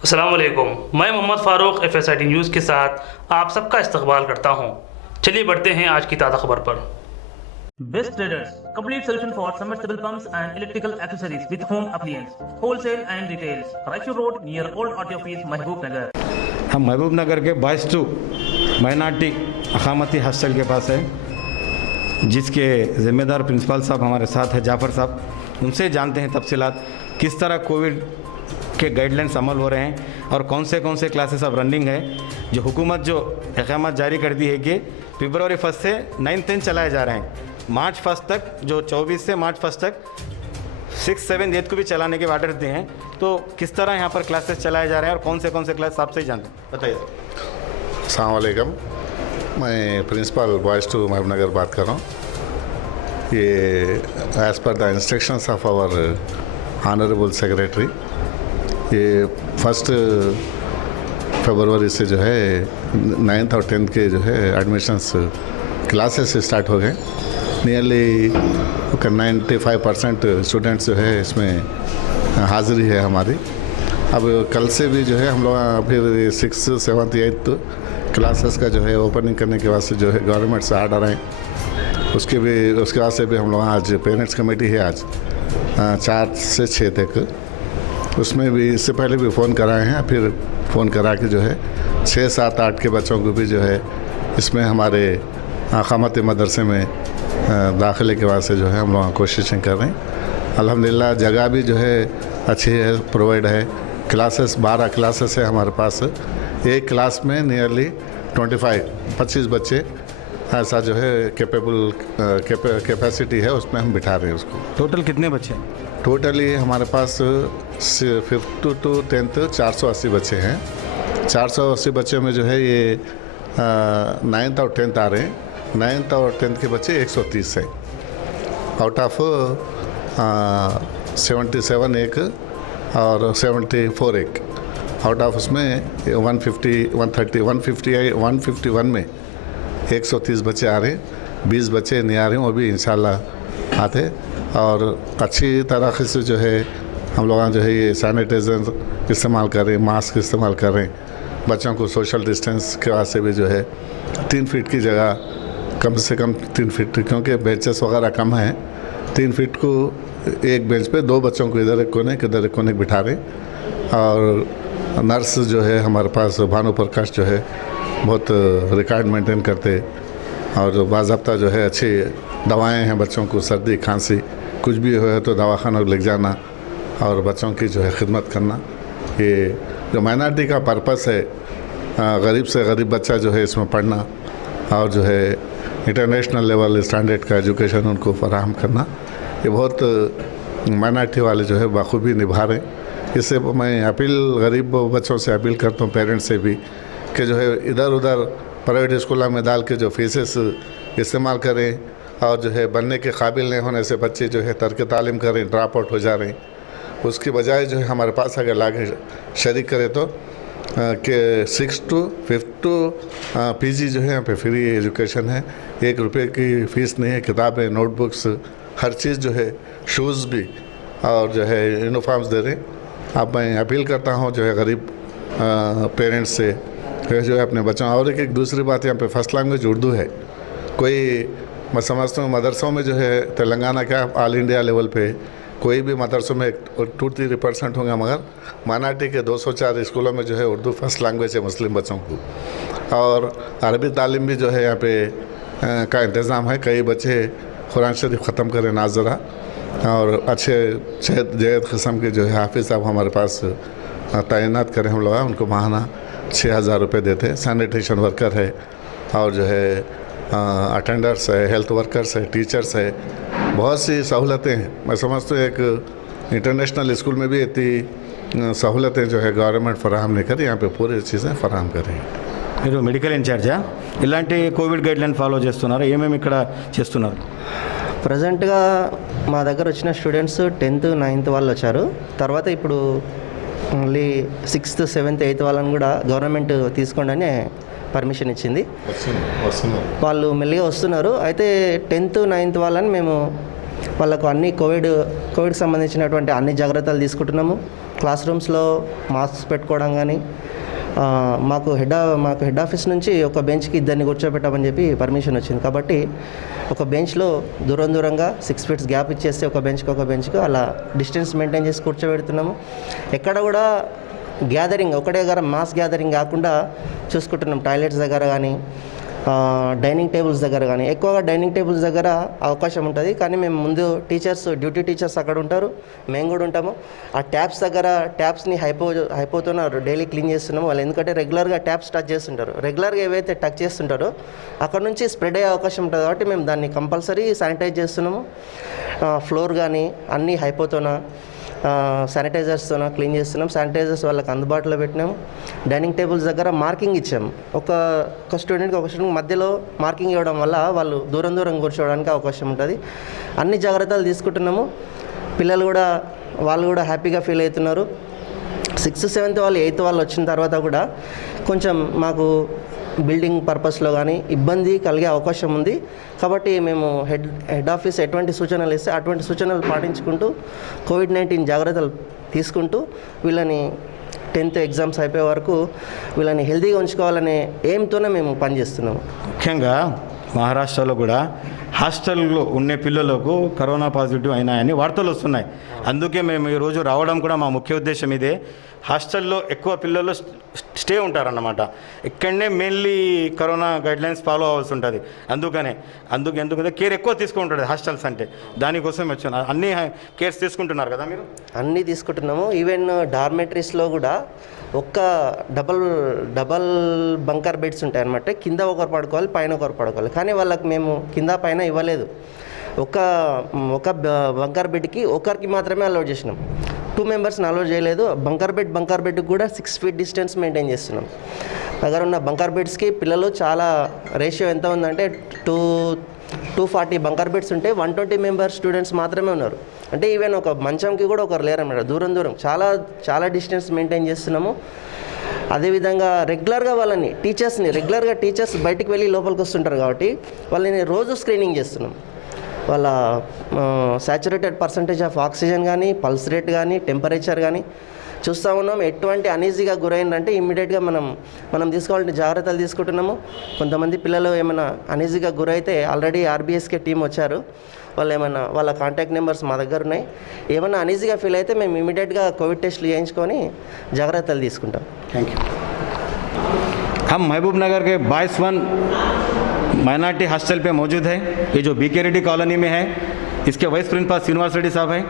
अस्सलाम वालेकुम। मैं मोहम्मद फ़ारूक FSIT न्यूज़ के साथ आप सबका इस्तकबाल करता हूँ। चलिए बढ़ते हैं आज की ताज़ा खबर पर। Best Traders, complete solution for submersible pumps and electrical accessories with home appliance, wholesale and retail. Raichur Road near Old RT Office, महबूब नगर। हम महबूब नगर के 22 माइनॉरिटी अकामती हॉस्टल के पास है, जिसके ज़िम्मेदार प्रिंसिपल साहब हमारे साथ हैं, जाफ़र साहब। उनसे जानते हैं तफसीलात, किस तरह कोविड के गाइडलाइंस अमल हो रहे हैं और कौन से क्लासेस अब रनिंग है। जो हुकूमत जो अहकाम जारी कर दी है कि फरवरी 1 से 9, 10 चलाए जा रहे हैं, मार्च 1 तक, जो 24 से मार्च 1 तक 6, 7, 8 को भी चलाने के ऑर्डर दिए हैं। तो किस तरह यहाँ पर क्लासेस चलाए जा रहे हैं और कौन से क्लास आपसे ही जानते हैं, बताइए। अस्सलाम वालेकुम, मैं प्रिंसिपल बॉयज़ टू महबूब नगर बात कर रहा हूँ। ये as per the instructions of our honourable secretary, ये 1 फरवरी से जो है 9th और 10th के जो है एडमिशन्स क्लासेस स्टार्ट हो गए। नियरली 95% स्टूडेंट्स जो है इसमें हाज़िरी है हमारी। अब कल से भी जो है हम लोग फिर 6, 7, 8 क्लासेस का जो है ओपनिंग करने के वास्ते जो है गवर्नमेंट से आर्डर आए, उसके वास्ते भी हम लोग आज पेरेंट्स कमेटी है आज 4 से 6 तक। उसमें भी इससे पहले भी फ़ोन कराए हैं, फिर फ़ोन करा के जो है 6, 7, 8 के बच्चों को भी जो है इसमें हमारे अकामती मदरसे में दाखिले के वास्ते जो है हम लोग कोशिशें कर रहे हैं। अल्हम्दुलिल्लाह जगह भी जो है अच्छी है, प्रोवाइड है। क्लासेस 12 क्लासेस है हमारे पास। एक क्लास में नियरली 25 बच्चे ऐसा जो है कैपेसिटी है, उसमें हम बिठा रहे हैं उसको। टोटल कितने बच्चे हैं? टोटली हमारे पास 5th to 10th 480 बच्चे हैं। 480 बच्चों में जो है ये 9th और 10th आ रहे हैं। 9th और 10th के बच्चे 130 हैं। आउट ऑफ 77 एक और 74 एक, आउट ऑफ उसमें 151 में 130 बच्चे आ रहे हैं। 20 बच्चे नहीं आ रहे हैं, वो भी इंशाल्लाह आते। और अच्छी तरह से जो है हम लोग जो है ये सैनिटाइज़र इस्तेमाल कर रहे हैं, मास्क इस्तेमाल कर रहे हैं। बच्चों को सोशल डिस्टेंस के वास्ते भी जो है 3 फीट की जगह कम से कम 3 फीट, क्योंकि बेंचेस वगैरह कम हैं, 3 फीट को एक बेंच पे 2 बच्चों को इधर एक कोने बिठा रहे। और नर्स जो है हमारे पास भानु प्रकाश जो है बहुत रिकॉर्ड मेंटेन करते, और बाज़ाब्ता जो है अच्छी दवाएं हैं बच्चों को, सर्दी खांसी कुछ भी हो तो दवाखाना ले जाना और बच्चों की जो है खिदमत करना। ये जो माइनॉरिटी का पर्पस है, गरीब से गरीब बच्चा जो है इसमें पढ़ना और जो है इंटरनेशनल लेवल स्टैंडर्ड का एजुकेशन उनको फराहम करना, ये बहुत माइनॉरिटी वाले जो है बखूबी निभा रहे हैं। इससे मैं अपील गरीब बच्चों से अपील करता हूँ, पेरेंट्स से भी, कि जो है इधर उधर प्राइवेट स्कूलों में डाल के जो फीसेस इस्तेमाल करें, और जो है बनने के काबिल नहीं होने से बच्चे जो है तर्क तालीम करें, ड्रॉप आउट हो जा रहे हैं। उसकी बजाय जो है हमारे पास अगर लाके शरीक करें तो कि 6 to 5 PG जो है यहाँ पे फ्री एजुकेशन है। 1 रुपये की फ़ीस नहीं है। किताबें, नोटबुक्स, हर चीज़ जो है, शूज़ भी, और जो है यूनिफॉर्म्स दे रहे हैं। अब मैं अपील करता हूँ जो है गरीब पेरेंट्स से जो है अपने बच्चों, और एक दूसरी बात, यहाँ पे फर्स्ट लैंग्वेज उर्दू है। कोई मैं समझता हूँ मदरसों में जो है तेलंगाना क्या ऑल इंडिया लेवल पे कोई भी मदरसों में 2-3% होंगे, मगर माइनॉरिटी के 204 स्कूलों में जो है उर्दू फर्स्ट लैंग्वेज है मुस्लिम बच्चों को। और अरबी तालीम भी जो है यहाँ पे का इंतज़ाम है। कई बच्चे कुरान शरीफ ख़त्म करें नाजरा, और अच्छे जैद किस्म के जो है हाफिज़ साहब हमारे पास तैनात करें हम लोग। उनको माहाना 6,000 रुपये देते हैं। सैनिटेशन वर्कर है, और जो है अटेंडर्स है, हेल्थ वर्कर्स है, टीचर्स है, बहुत सी सहूलतें हैं। मैं समझता हूँ एक इंटरनेशनल स्कूल में भी इतनी सहूलतें जो है गवर्नमेंट फराहम नहीं करी, यहाँ पे पूरी चीज़ें फराहम करें। మీరు మెడికల్ ఇన్ఛార్జా? ఇలాంటి కోవిడ్ గైడ్లైన్ ఫాలో చేస్తున్నారా? ఏమేమి ఇక్కడ చేస్తున్నారు? ప్రజెంట్గా మా దగ్గర వచ్చిన స్టూడెంట్స్ 10th, 9th వాళ్ళు వచ్చారు. తర్వాత ఇప్పుడు ఓన్లీ 6th, 7th, 8th వాళ్ళని కూడా గవర్నమెంట్ తీసుకోండి అని పర్మిషన్ ఇచ్చింది. వాళ్ళు మెల్లిగా వస్తున్నారు. అయితే 10th, 9th వాళ్ళని మేము వాళ్ళకు అన్ని కోవిడ్కి సంబంధించినటువంటి అన్ని జాగ్రత్తలు తీసుకుంటున్నాము. క్లాస్ రూమ్స్లో మాస్క్స్ పెట్టుకోవడం కానీ, మాకు హెడ్ ఆఫీస్ నుంచి ఒక బెంచ్కి ఇద్దరిని కూర్చోబెట్టామని చెప్పి పర్మిషన్ వచ్చింది. కాబట్టి ఒక బెంచ్లో దూరంగా 6 feet గ్యాప్ ఇచ్చేస్తే ఒక బెంచ్కి అలా డిస్టెన్స్ మెయింటైన్ చేసి కూర్చోబెడుతున్నాము. ఎక్కడ కూడా గ్యాదరింగ్ ఒకటే దగ్గర మాస్ గ్యాదరింగ్ కాకుండా చూసుకుంటున్నాం. టాయిలెట్స్ దగ్గర కానీ, డైనింగ్ టేబుల్స్ దగ్గర కానీ, ఎక్కువగా డైనింగ్ టేబుల్స్ దగ్గర అవకాశం ఉంటుంది. కానీ మేము ముందు డ్యూటీ టీచర్స్ అక్కడ ఉంటారు, మేము కూడా ఉంటాము. ఆ ట్యాప్స్ని హైపోతోనే డైలీ క్లీన్ చేస్తున్నాము. వాళ్ళు ఎందుకంటే రెగ్యులర్గా ట్యాప్స్ టచ్ చేస్తుంటారు. రెగ్యులర్గా ఏవైతే టచ్ చేస్తుంటారో అక్కడ నుంచి స్ప్రెడ్ అయ్యే అవకాశం ఉంటుంది. కాబట్టి మేము దాన్ని కంపల్సరీ శానిటైజ్ చేస్తున్నాము. ఫ్లోర్ కానీ అన్నీ హైపోతోన శానిటైజర్స్తో క్లీన్ చేస్తున్నాం. శానిటైజర్స్ వాళ్ళకి అందుబాటులో పెట్టినాము. డైనింగ్ టేబుల్స్ దగ్గర మార్కింగ్ ఇచ్చాము. ఒక స్టూడెంట్కి మధ్యలో మార్కింగ్ ఇవ్వడం వల్ల వాళ్ళు దూరం కూర్చోవడానికి అవకాశం ఉంటుంది. అన్ని జాగ్రత్తలు తీసుకుంటున్నాము. పిల్లలు కూడా వాళ్ళు కూడా హ్యాపీగా ఫీల్ అవుతున్నారు. 6th, 7th వాళ్ళు 8th వాళ్ళు వచ్చిన తర్వాత కూడా కొంచెం మాకు బిల్డింగ్ పర్పస్లో కానీ ఇబ్బంది కలిగే అవకాశం ఉంది. కాబట్టి మేము హెడ్ ఆఫీస్ ఎటువంటి సూచనలు ఇస్తే అటువంటి సూచనలు పాటించుకుంటూ COVID-19 జాగ్రత్తలు తీసుకుంటూ వీళ్ళని 10th ఎగ్జామ్స్ అయిపోయే వరకు వీళ్ళని హెల్తీగా ఉంచుకోవాలనే ఎయిమ్తోనే మేము పనిచేస్తున్నాము. ముఖ్యంగా మహారాష్ట్రలో కూడా హాస్టల్లో ఉండే పిల్లలకు కరోనా పాజిటివ్ అయినాయని వార్తలు వస్తున్నాయి. అందుకే మేము ఈరోజు రావడం కూడా మా ముఖ్య ఉద్దేశం ఇదే. హాస్టల్లో ఎక్కువ పిల్లలు స్టే ఉంటారన్నమాట. ఇక్కడనే మెయిన్లీ కరోనా గైడ్లైన్స్ ఫాలో అవ్వాల్సి ఉంటుంది. ఎందుకంటే కేర్ ఎక్కువ తీసుకుంటుంది హాస్టల్స్ అంటే. దానికోసం వచ్చాను. అన్ని కేర్స్ తీసుకుంటున్నారు కదా మీరు? అన్నీ తీసుకుంటున్నాము. ఈవెన్ డార్మెటరీస్లో కూడా ఒక్క డబల్ బంకర్ బెడ్స్ ఉంటాయి అన్నమాట. కింద ఒకరు పడుకోవాలి, పైన ఒకరు పడుకోవాలి. కానీ వాళ్ళకి మేము కింద పైన ఇవ్వలేదు. ఒక బంకర్ బెడ్కి ఒకరికి మాత్రమే అలౌట్ చేసినాం. 2 మెంబర్స్ని అలౌట్ చేయలేదు. బంకర్ బెడ్కి కూడా 6 feet డిస్టెన్స్ మెయింటైన్ చేస్తున్నాం. దగ్గర ఉన్న బంకర్ బెడ్స్కి పిల్లలు చాలా రేషియో ఎంత ఉందంటే 240 బంకర్ బెడ్స్ ఉంటే 120 మెంబర్ స్టూడెంట్స్ మాత్రమే ఉన్నారు. అంటే ఈవెన్ ఒక మంచంకి కూడా ఒకరు లేరన్నమాట. దూరం చాలా డిస్టెన్స్ మెయింటైన్ చేస్తున్నాము. అదేవిధంగా టీచర్స్ బయటికి వెళ్ళి లోపలికి వస్తుంటారు కాబట్టి వాళ్ళని రోజు స్క్రీనింగ్ చేస్తున్నాం. వాళ్ళ సాచురేటెడ్ పర్సంటేజ్ ఆఫ్ ఆక్సిజన్ కానీ, పల్స్ రేట్ కానీ, టెంపరేచర్ కానీ చూస్తూ ఉన్నాం. ఎటువంటి అనీజీగా గురైందంటే ఇమ్మీడియట్గా మనం తీసుకోవాలంటే జాగ్రత్తలు తీసుకుంటున్నాము. కొంతమంది పిల్లలు ఏమైనా అనీజీగా గురైతే ఆల్రెడీ ఆర్బీఎస్కే టీం వచ్చారు. వాళ్ళ కాంటాక్ట్ నెంబర్స్ మా దగ్గర ఉన్నాయి. ఏమైనా అనీజీగా ఫీల్ అయితే మేము ఇమ్మీడియట్గా కోవిడ్ టెస్టులు చేయించుకొని జాగ్రత్తలు తీసుకుంటాం. Thank you. हम महबूब नगर के 22 माइनॉरिटी हॉस्टल पे मौजूद है। ये जो बीके रेड्डी कॉलोनी में है, इसके वाइस प्रिंसिपल श्रीनिवास रेड्डी साहब हैं।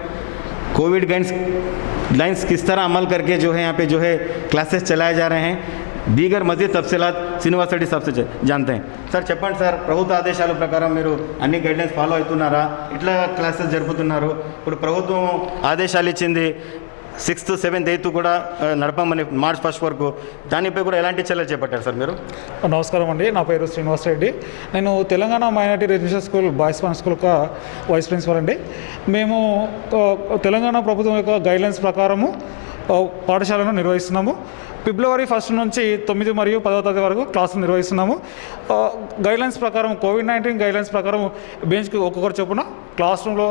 कोविड गाइडलाइंस किस तरह अमल करके जो है यहाँ पे जो है क्लासेस चलाए जा रहे हैं, दीगर मजीद तफसीलात శ్రీనివాస్ రెడ్డి సాబ్ से जानते हैं. సార్ చెప్పండి సార్, ప్రభుత్వ ఆదేశాల ప్రకారం మీరు అన్ని గైడ్లైన్స్ ఫాలో అవుతున్నారా? ఇట్లా క్లాసెస్ జరుపుతున్నారు. ఇప్పుడు ప్రభుత్వం ఆదేశాలు ఇచ్చింది 6th, 7th, 8th కూడా నడపమని March 1 వరకు. దానిపై కూడా ఎలాంటి చర్యలు చేపట్టారు సార్ మీరు? నమస్కారం అండి, నా పేరు శ్రీనివాస్ రెడ్డి. నేను Telangana minority residential school boys one school యొక్క వైస్ ప్రిన్సిపల్ అండి. మేము తెలంగాణ ప్రభుత్వం యొక్క గైడ్లైన్స్ ప్రకారము పాఠశాలను నిర్వహిస్తున్నాము. February 1 నుంచి 9 మరియు 10వ తేదీ వరకు క్లాసులు నిర్వహిస్తున్నాము. గైడ్లైన్స్ ప్రకారం COVID-19 గైడ్లైన్స్ ప్రకారం బెంచ్కి ఒక్కొక్కరు చొప్పున క్లాస్ రూమ్లో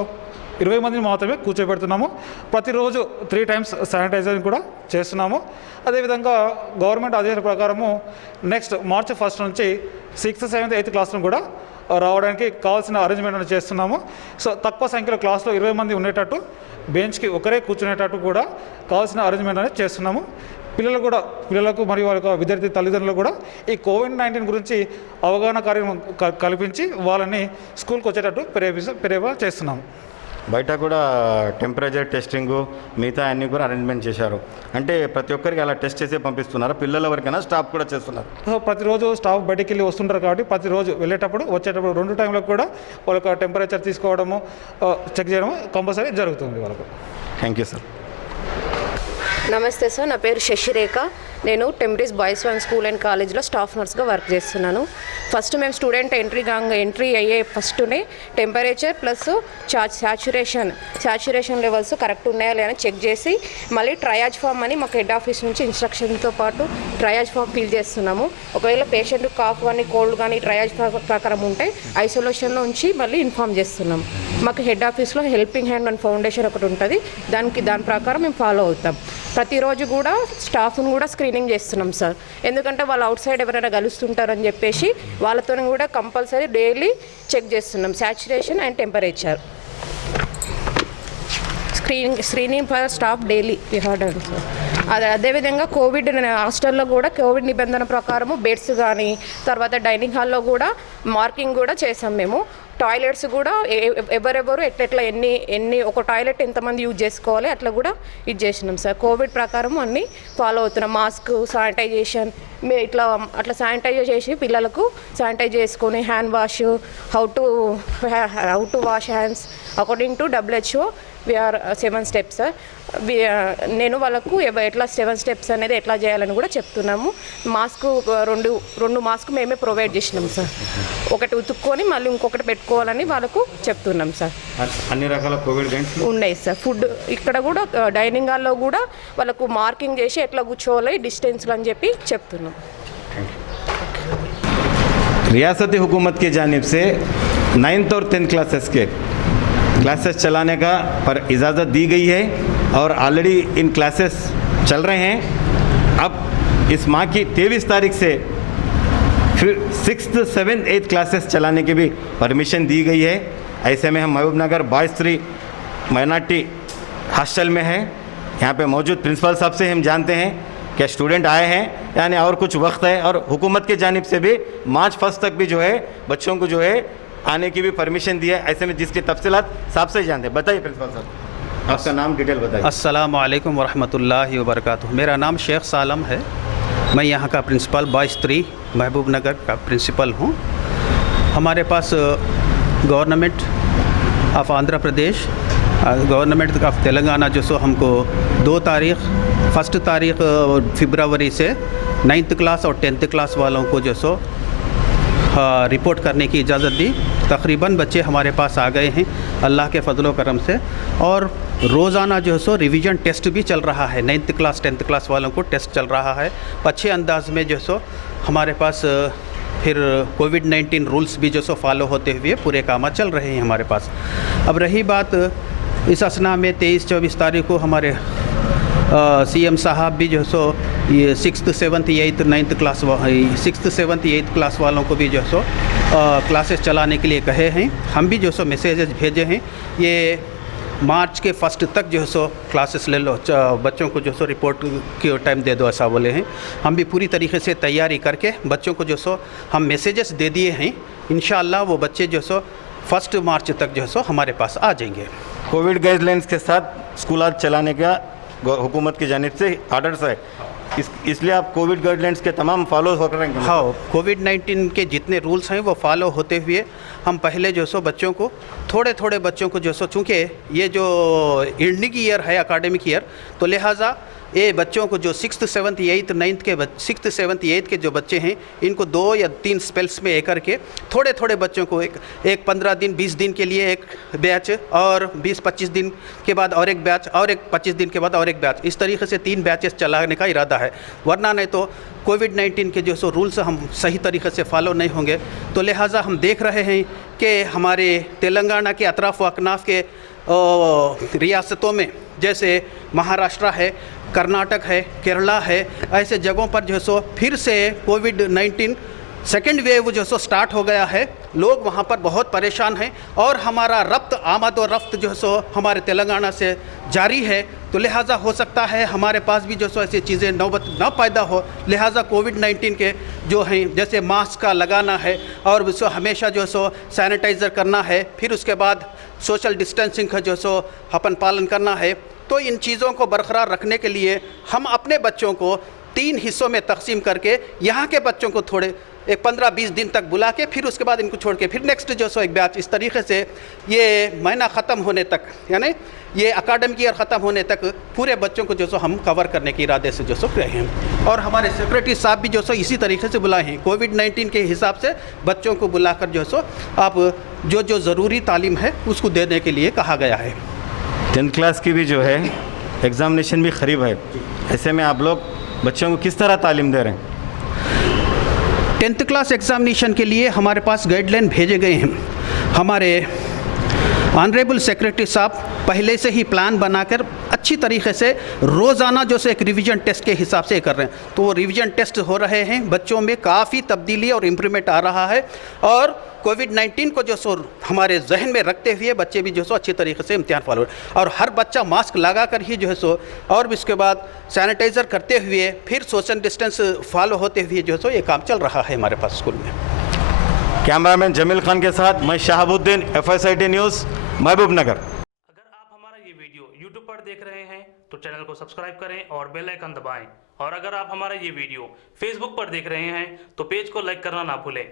20 మందిని మాత్రమే కూర్చోబెడుతున్నాము. ప్రతిరోజు 3 times శానిటైజర్ కూడా చేస్తున్నాము. అదేవిధంగా గవర్నమెంట్ ఆదేశాల ప్రకారము నెక్స్ట్ March 1 నుంచి 6th, 7th, 8th క్లాసులను కూడా రావడానికి కావాల్సిన అరేంజ్మెంట్ చేస్తున్నాము. సో తక్కువ సంఖ్యలో క్లాస్లో 20 మంది ఉండేటట్టు, బెంచ్కి ఒకరే కూర్చునేటట్టు కూడా కావాల్సిన అరేంజ్మెంట్ అనేది చేస్తున్నాము. పిల్లలకు మరియు వారి యొక్క విద్యార్థి తల్లిదండ్రులు కూడా ఈ COVID-19 గురించి అవగాహన కార్యక్రమం కల్పించి వాళ్ళని స్కూల్కి వచ్చేటట్టు ప్రేరేపణ చేస్తున్నాము. బయట కూడా టెంపరేచర్ టెస్టింగు మిగతా అన్నీ కూడా అరేంజ్మెంట్ చేశారు. అంటే ప్రతి ఒక్కరికి అలా టెస్ట్ చేసి పంపిస్తున్నారు? పిల్లల వరకైనా స్టాఫ్ కూడా చేస్తున్నారు? ప్రతిరోజు స్టాఫ్ బయటికి వెళ్ళి వస్తుంటారు కాబట్టి ప్రతిరోజు వెళ్ళేటప్పుడు వచ్చేటప్పుడు 2 టైంలకు కూడా వాళ్ళకి టెంపరేచర్ తీసుకోవడము, చెక్ చేయడము కంపల్సరీ జరుగుతుంది వాళ్ళకు. Thank you sir. నమస్తే సార్, నా పేరు శశిరేఖ. నేను టెంపరీస్ బాయ్స్ వన్ స్కూల్ అండ్ కాలేజ్లో స్టాఫ్ నర్స్గా వర్క్ చేస్తున్నాను. ఫస్ట్ మేము స్టూడెంట్ ఎంట్రీ అయ్యే ఫస్ట్నే temperature plus saturation levels correct ఉన్నాయా లేదా చెక్ చేసి మళ్ళీ ట్రయాజ్ ఫామ్ అని మాకు హెడ్ ఆఫీస్ నుంచి ఇన్స్ట్రక్షన్తో పాటు ట్రయాజ్ ఫామ్ ఫిల్ చేస్తున్నాము. ఒకవేళ పేషెంట్ కాఫ్ కానీ కోల్డ్ కానీ ట్రయాజ్ ప్రకారం ఉంటే ఐసోలేషన్లో ఉంచి మళ్ళీ ఇన్ఫామ్ చేస్తున్నాము. మాకు హెడ్ ఆఫీస్లో హెల్పింగ్ హ్యాండ్ అండ్ ఫౌండేషన్ ఒకటి ఉంటుంది, దాని ప్రకారం మేము ఫాలో అవుతాం. ప్రతిరోజు కూడా స్టాఫ్ను కూడా స్క్రీనింగ్ చేస్తున్నాం సార్, ఎందుకంటే వాళ్ళు అవుట్ సైడ్ ఎవరైనా కలుస్తుంటారని చెప్పేసి వాళ్ళతో కూడా కంపల్సరీ డైలీ చెక్ చేస్తున్నాం saturation and temperature. Screening for staff daily sir. అదేవిధంగా కోవిడ్ హాస్టల్లో కూడా కోవిడ్ నిబంధన ప్రకారము బెడ్స్ కానీ తర్వాత డైనింగ్ హాల్లో కూడా మార్కింగ్ కూడా చేసాం మేము. టాయిలెట్స్ కూడా ఎవరెవరు ఎట్లెట్లా ఎన్ని ఒక టాయిలెట్ ఎంతమంది యూజ్ చేసుకోవాలి అట్లా కూడా ఇది చేసినాం సార్. కోవిడ్ ప్రకారం అన్నీ ఫాలో అవుతున్నాం. మాస్క్, శానిటైజేషన్ అట్లా శానిటైజ్ చేసి పిల్లలకు శానిటైజ్ చేసుకొని hand wash, how to wash hands according to WHO we are 7 steps sir. నేను వాళ్ళకు ఎట్లా 7 steps అనేది ఎట్లా చేయాలని కూడా చెప్తున్నాము. మాస్క్ రెండు మాస్క్ మేమే ప్రొవైడ్ చేసినాం సార్. ఒకటి ఉతుక్కొని మళ్ళీ ఇంకొకటి పెట్టుకోవాలని వాళ్ళకు చెప్తున్నాం సార్. అన్ని రకాల కోవిడ్ గైడ్స్ ఉన్నాయి సార్. ఫుడ్ ఇక్కడ కూడా డైనింగ్ హాల్లో కూడా వాళ్ళకు మార్కింగ్ చేసి ఎట్లా కూర్చోవాలి డిస్టెన్స్లో అని చెప్పి చెప్తున్నాం. रियासती हुकूमत की जानिब से 9th और 10th क्लासेस चलाने का पर इजाज़त दी गई है और ऑलरेडी इन क्लासेस चल रहे हैं. अब इस माह की 23 तारीख से फिर 6th, 7th, 8th क्लासेस चलाने की भी परमिशन दी गई है. ऐसे में हम महबूबनगर बॉयज़ 3 माइनॉरिटी हॉस्टल में है. यहाँ पे मौजूद प्रिंसिपल साहब से हम जानते हैं कि स्टूडेंट आए हैं यानी और कुछ वक्त है और हुकूमत की जानिब से भी मार्च 1 तक भी जो है बच्चों को जो है आने की भी परमिशन दी है. ऐसे में जिसकी तफसीलात साहब से जानते हैं. बताइए प्रिंसिपल साहब, आपका नाम डिटेल बताइए. अस्सलाम वालेकुम वरहमतुल्लाहि वबरकातुहू. मेरा नाम शेख सालम है. मैं यहाँ का प्रिंसिपल बॉयज़ 3 महबूब नगर का प्रिंसिपल हूँ. हमारे पास government of Andhra Pradesh, government of Telangana जो सो हमको 1 तारीख फरवरी से 9th क्लास और 10th क्लास वालों को जो सो रिपोर्ट करने की इजाज़त दी. तकरीबन बच्चे हमारे पास आ गए हैं अल्लाह के फजलो करम से. और रोज़ाना जो है सो रिवीजन टेस्ट भी चल रहा है. 9th क्लास 10th क्लास वालों को टेस्ट चल रहा है. अच्छे अंदाज में जो सो हमारे पास फिर कोविड-19 रूल्स भी जो सो फॉलो होते हुए पूरे काम चल रहे हैं हमारे पास. अब रही बात इस असना में 23-24 तारीख को हमारे CM साहब भी जो सो ये 6th, 7th, 8th, 9th class 6th, 7th, 8th class वालों को भी जो सो क्लासेस चलाने के लिए कहे हैं. हम भी जो सो मैसेजेस भेजे हैं. ये मार्च के 1 तक जो सो क्लासेस ले लो, बच्चों को जो सो रिपोर्ट की टाइम दे दो ऐसा बोले हैं. हम भी पूरी तरीके से तैयारी करके बच्चों को जो सो हम मैसेजेस दे दिए हैं. इंशाअल्लाह वो बच्चे जो सो 1 मार्च तक जो सो हमारे पास आ जाएंगे. कोविड गाइडलाइंस के साथ स्कूल चलाने का हुकूमत की जानिब से आर्डर्स है, इसलिए आप कोविड गाइडलाइंस के तमाम फॉलो हो करेंगे. हाँ, कोविड-19 के जितने रूल्स हैं वो फॉलो होते हुए हम पहले जो सो बच्चों को थोड़े बच्चों को जो सो, चूँकि ये जो एंडिंग ईयर है एकेडमिक ईयर, तो लिहाजा ये बच्चों को जो 6th, 7th, 8th, 9th के 6th, 7th, 8th के जो बच्चे हैं इनको 2 या 3 स्पेल्स में एक करके थोड़े बच्चों को एक 15 दिन 20 दिन के लिए एक बैच और 20-25 दिन के बाद और एक बैच और एक 25 दिन के बाद और एक बैच, इस तरीके से 3 बैचेस चलाने का इरादा है. वरना नहीं तो कोविड-19 के जो सो रूल्स हम सही तरीके से फॉलो नहीं होंगे. तो लिहाजा हम देख रहे हैं कि हमारे तेलंगाना के अतराफ़ व अकनाफ़ के रियासतों में जैसे महाराष्ट्र है, कर्नाटक है, केरला है, ऐसे जगहों पर जो सो फिर से कोविड-19 सेकेंड वेव जो सो स्टार्ट हो गया है. लोग वहाँ पर बहुत परेशान हैं और हमारा आमद और रफ्त जो सो हमारे तेलंगाना से जारी है. तो लिहाजा हो सकता है हमारे पास भी जो सो ऐसी चीज़ें नौबत ना पैदा हो. लिहाजा कोविड-19 के जो हैं जैसे मास्क का लगाना है और उसको हमेशा जो सो सैनिटाइज़र करना है, फिर उसके बाद सोशल डिस्टेंसिंग का जो सो अपन पालन करना है. तो इन चीज़ों को बरकरार रखने के लिए हम अपने बच्चों को 3 हिस्सों में तकसीम करके यहाँ के बच्चों को थोड़े एक 15-20 दिन तक बुला के फिर उसके बाद इनको छोड़ के फिर नेक्स्ट जो सो एक बैच, इस तरीके से ये महीना ख़त्म होने तक यानी ये एकेडमिक ईयर ख़त्म होने तक पूरे बच्चों को जो सो हम कवर करने के इरादे से जो सो रहे हैं. और हमारे सेक्रेटरी साहब भी जो सो इसी तरीके से बुलाए हैं. कोविड-19 के हिसाब से बच्चों को बुलाकर जो सो आप जो ज़रूरी तालीम है उसको देने के लिए कहा गया है. 10th क्लास की भी जो है एग्ज़ामिनेशन भी करीब है, ऐसे में आप लोग बच्चों को किस तरह तालीम दे रहे हैं? 10th क्लास एग्ज़ामिनेशन के लिए हमारे पास गाइडलाइन भेजे गए हैं. हमारे ऑनरेबल सेक्रेटरी साहब पहले से ही प्लान बनाकर अच्छी तरीके से रोज़ाना जो से एक रिवीजन टेस्ट के हिसाब से कर रहे हैं, तो वो रिवीजन टेस्ट हो रहे हैं, बच्चों में काफ़ी तब्दीली और इम्प्रूवमेंट आ रहा है। और कोविड-19 को जो सो हमारे जहन में रखते हुए बच्चे भी जो सो अच्छी तरीके से इम्तिहान फॉलो, और हर बच्चा मास्क लगा कर ही जो है सो, और भी उसके बाद सैनिटाइज़र करते हुए फिर सोशल डिस्टेंस फॉलो होते हुए जो है सो ये काम चल रहा है हमारे पास स्कूल में। कैमरामैन जमील खान के साथ मैं शहाबुद्दीन, FSIT न्यूज़, महबूब नगर। अगर आप हमारा ये वीडियो YouTube पर देख रहे हैं तो चैनल को सब्सक्राइब करें और बेल आइकन दबाएं, और अगर आप हमारा ये वीडियो Facebook पर देख रहे हैं तो पेज को लाइक करना ना भूलें।